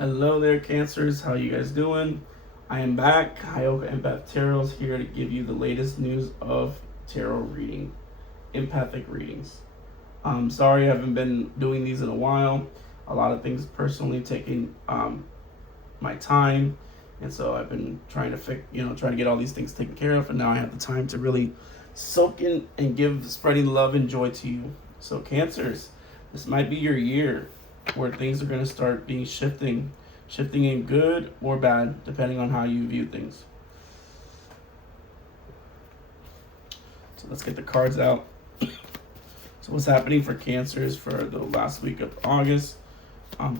Hello there, Cancers. How you guys doing? I am back. Empath Tarot's here to give you the latest news of tarot reading, empathic readings. Sorry, I haven't been doing these in a while. A lot of things personally taking my time, and so I've been trying to get all these things taken care of, and now I have the time to really soak in and give spreading love and joy to you. So, Cancers, this might be your year where things are going to start being shifting in good or bad, depending on how you view things. So let's get the cards out. So what's happening for Cancers for the last week of August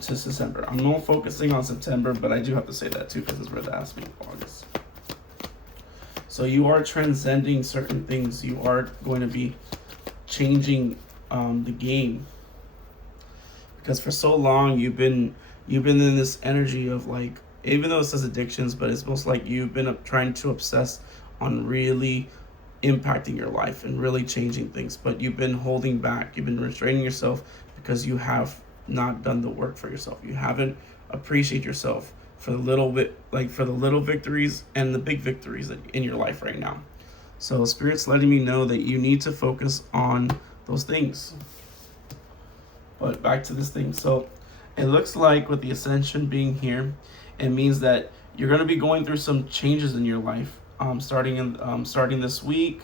to September? I'm not focusing on September, but I do have to say that too because it's for the last week of August. So you are transcending certain things. You are going to be changing the game, because for so long you've been in this energy of, like, even though it says addictions, but it's most like you've been trying to obsess on really impacting your life and really changing things, but you've been holding back, you've been restraining yourself because you have not done the work for yourself. You haven't appreciated yourself for the little victories and the big victories in your life right now. So Spirit's letting me know that you need to focus on those things. But back to this thing. So it looks like with the Ascension being here, it means that you're going to be going through some changes in your life, starting this week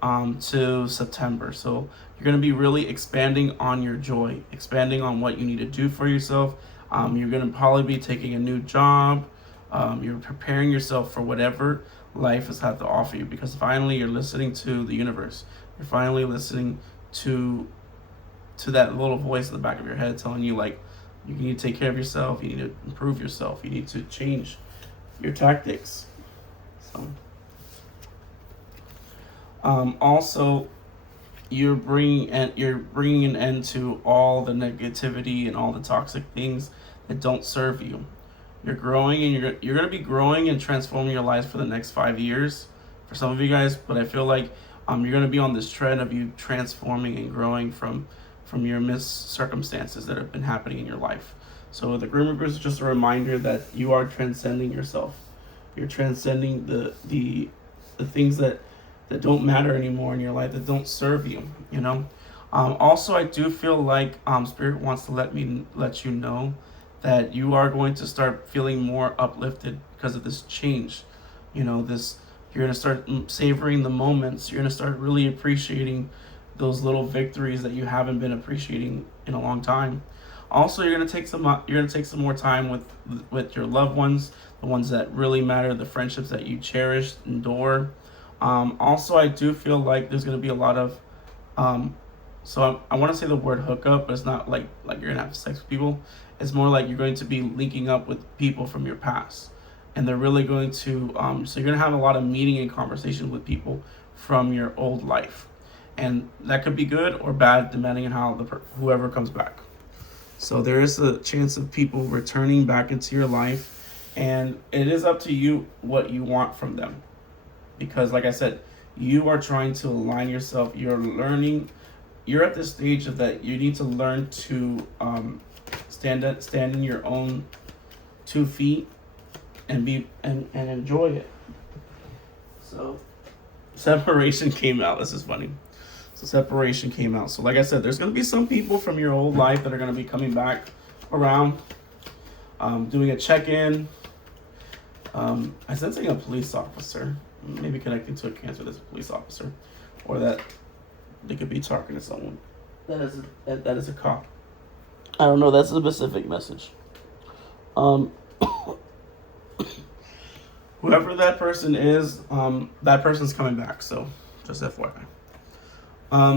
to September. So you're going to be really expanding on your joy, expanding on what you need to do for yourself. You're going to probably be taking a new job. You're preparing yourself for whatever life has had to offer you, because finally you're listening to the universe. You're finally listening to that little voice in the back of your head telling you, like, you need to take care of yourself, you need to improve yourself, you need to change your tactics. So also you're bringing an end to all the negativity and all the toxic things that don't serve you. You're growing, and you're going to be growing and transforming your lives for the next 5 years for some of you guys, but I feel like you're going to be on this trend of you transforming and growing from your circumstances that have been happening in your life. So the Grim Reaper is just a reminder that you are transcending yourself. You're transcending the things that don't matter anymore in your life, that don't serve you, you know. Also, I do feel like Spirit wants to let you know that you are going to start feeling more uplifted because of this change. You know, you're going to start savoring the moments. You're going to start really appreciating those little victories that you haven't been appreciating in a long time. Also, you're going to take some more time with your loved ones, the ones that really matter, the friendships that you cherish, endure. Also, I do feel like there's going to be a lot of so I want to say the word hookup, but it's not like you're going to have sex with people. It's more like you're going to be linking up with people from your past, and they're really going to so you're going to have a lot of meeting and conversation with people from your old life. And that could be good or bad depending on how whoever comes back. So there is a chance of people returning back into your life, and it is up to you what you want from them. Because like I said, you are trying to align yourself. You're at this stage of that you need to learn to stand in your own 2 feet and enjoy it. So separation came out. This is funny. So separation came out. So like I said, there's going to be some people from your old life that are going to be coming back around, doing a check-in. I sensing a police officer, maybe connecting to a Cancer that's a police officer, or that they could be talking to someone that is a cop. I don't know. That's a specific message. Whoever that person is, that person's coming back. So just FYI.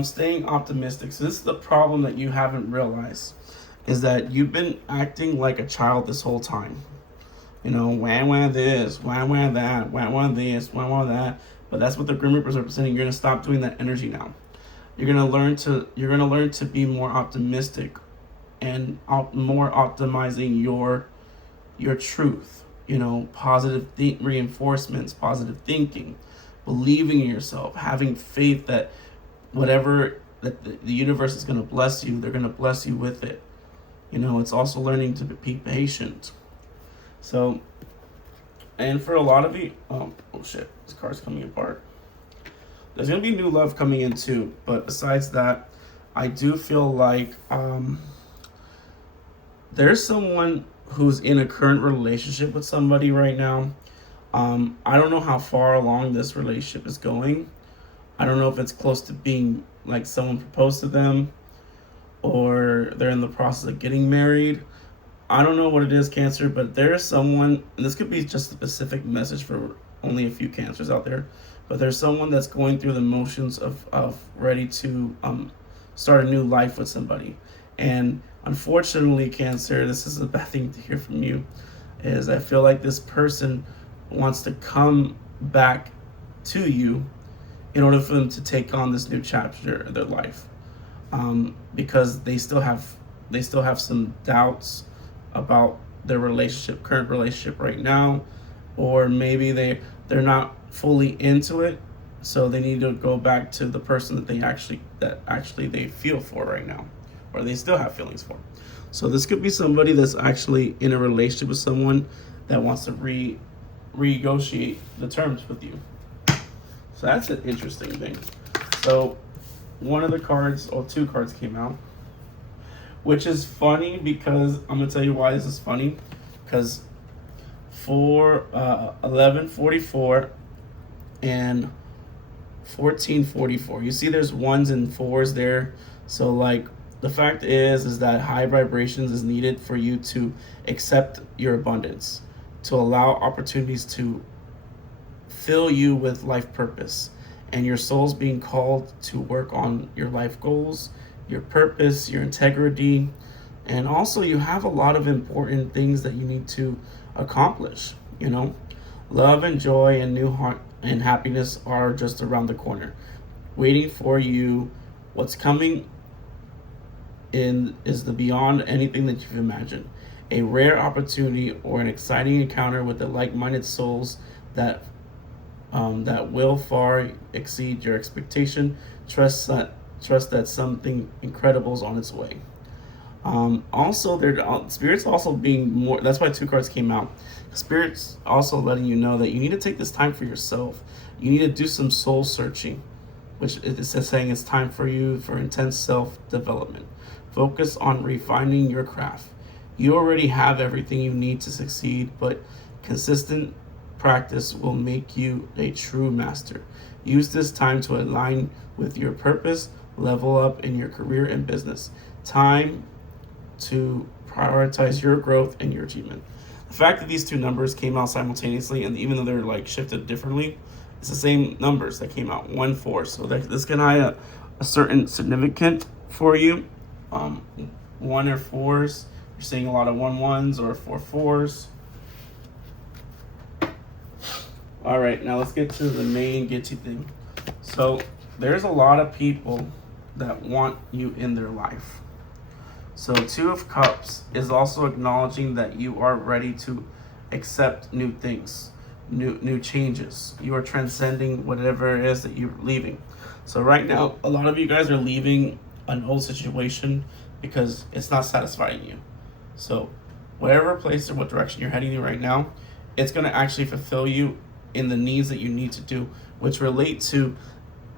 Staying optimistic. So this is the problem that you haven't realized, is that you've been acting like a child this whole time. You know, wah this, wah that, wah this, wah that. But that's what the Grim Reapers are presenting. You're gonna stop doing that energy now. You're gonna learn to be more optimistic and more optimizing your truth. You know, positive reinforcements, positive thinking, believing in yourself, having faith that whatever that the universe is going to bless you, they're going to bless you with it. You know, it's also learning to be patient. So, and for a lot of you, oh shit, this card's coming apart. There's gonna be new love coming in too, but besides that, I do feel like there's someone who's in a current relationship with somebody right now. I don't know how far along this relationship is going. I don't know if it's close to being like someone proposed to them or they're in the process of getting married. I don't know what it is, Cancer, but there is someone, and this could be just a specific message for only a few Cancers out there, but there's someone that's going through the motions of ready to start a new life with somebody. And unfortunately, Cancer, this is a bad thing to hear from you, is I feel like this person wants to come back to you in order for them to take on this new chapter of their life, because they still have some doubts about their relationship, current relationship right now, or maybe they're not fully into it, so they need to go back to the person that actually they feel for right now, or they still have feelings for. So this could be somebody that's actually in a relationship with someone that wants to renegotiate the terms with you. So that's an interesting thing. So one of the cards, or two cards, came out, which is funny because I'm gonna tell you why this is funny. Because for 1144 and 1444, you see there's ones and fours there. So like the fact is that high vibrations is needed for you to accept your abundance, to allow opportunities to fill you with life purpose, and your soul's being called to work on your life goals, your purpose, your integrity, and also you have a lot of important things that you need to accomplish. You know, love and joy and new heart and happiness are just around the corner, waiting for you. What's coming in is the beyond anything that you've imagined. A rare opportunity or an exciting encounter with the like-minded souls that will far exceed your expectation. Trust that something incredible is on its way. Also, Spirit's also being more. That's why two cards came out. Spirit's also letting you know that you need to take this time for yourself. You need to do some soul searching, which is saying it's time for you for intense self-development. Focus on refining your craft. You already have everything you need to succeed, but consistent practice will make you a true master. Use this time to align with your purpose, level up in your career and business. Time to prioritize your growth and your achievement. The fact that these two numbers came out simultaneously, and even though they're like shifted differently, it's the same numbers that came out, 1-4. So this can have a certain significance for you. One or fours, you're seeing a lot of 1-1s or 4-4s. All right, now let's get to the main Gitchy thing. So there's a lot of people that want you in their life. So Two of Cups is also acknowledging that you are ready to accept new things, new changes. You are transcending whatever it is that you're leaving. So right now, a lot of you guys are leaving an old situation because it's not satisfying you. So whatever place or what direction you're heading in right now, it's going to actually fulfill you in the needs that you need to do, which relate to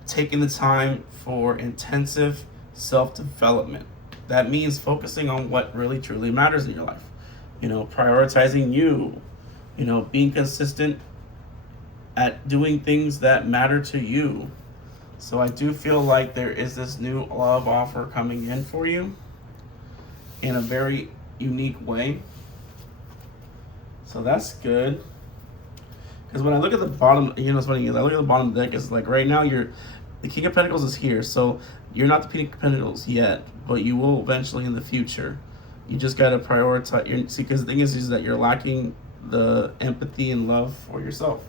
taking the time for intensive self-development. That means focusing on what really truly matters in your life. You know, prioritizing you, you know, being consistent at doing things that matter to you. So I do feel like there is this new love offer coming in for you in a very unique way. So that's good. Because when I look at the bottom, you know what's funny is I look at the bottom of the deck, it's like right now the King of Pentacles is here. So you're not the King of Pentacles yet, but you will eventually in the future. You just got to prioritize. See, because the thing is that you're lacking the empathy and love for yourself.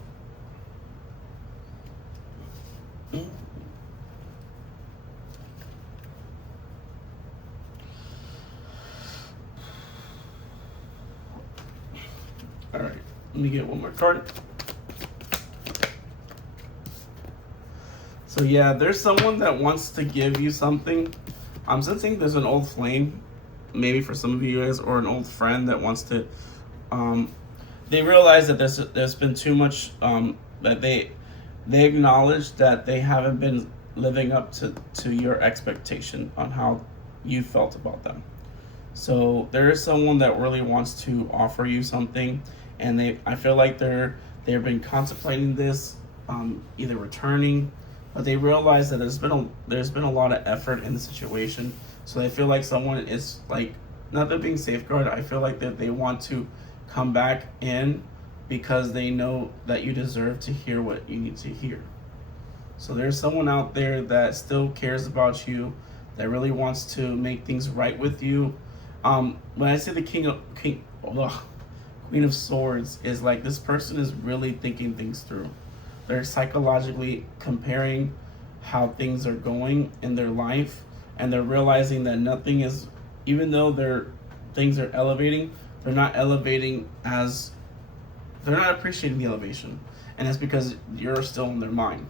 All right, let me get one more card. So yeah, there's someone that wants to give you something. I'm sensing there's an old flame, maybe for some of you guys, or an old friend that wants to they realize that there's been too much, that they acknowledge that they haven't been living up to your expectation on how you felt about them. So there is someone that really wants to offer you something, and I feel like they've been contemplating this, either returning, but they realize that there's been a lot of effort in the situation. So they feel like someone is like, not that being safeguarded. I feel like that they want to come back in because they know that you deserve to hear what you need to hear. So there's someone out there that still cares about you, that really wants to make things right with you. When I say the Queen of Swords, is like this person is really thinking things through. They're psychologically comparing how things are going in their life, and they're realizing that nothing is, even though things are elevating, they're not elevating as they're not appreciating the elevation, and that's because you're still in their mind.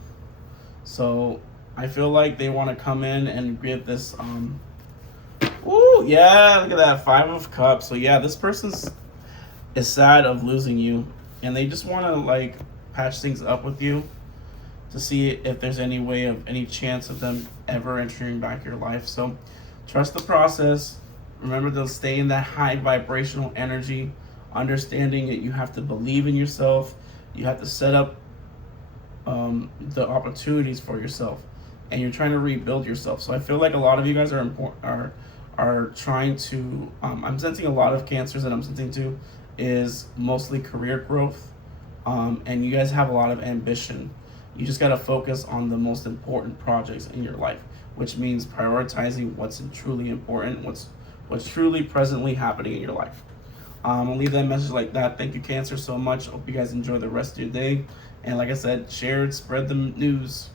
So I feel like they want to come in and give this. Ooh, yeah, look at that, 5 of Cups. So yeah, this person's is sad of losing you, and they just want to like patch things up with you to see if there's any way of any chance of them ever entering back your life. So trust the process. Remember to stay in that high vibrational energy, understanding that you have to believe in yourself. You have to set up the opportunities for yourself, and you're trying to rebuild yourself. So I feel like a lot of you guys are trying to. I'm sensing a lot of cancers that I'm sensing too is mostly career growth, and you guys have a lot of ambition. You just got to focus on the most important projects in your life, which means prioritizing what's truly important, what's truly presently happening in your life. I'll leave that message like that. Thank you, Cancer, so much. Hope you guys enjoy the rest of your day. And like I said, share it, spread the news.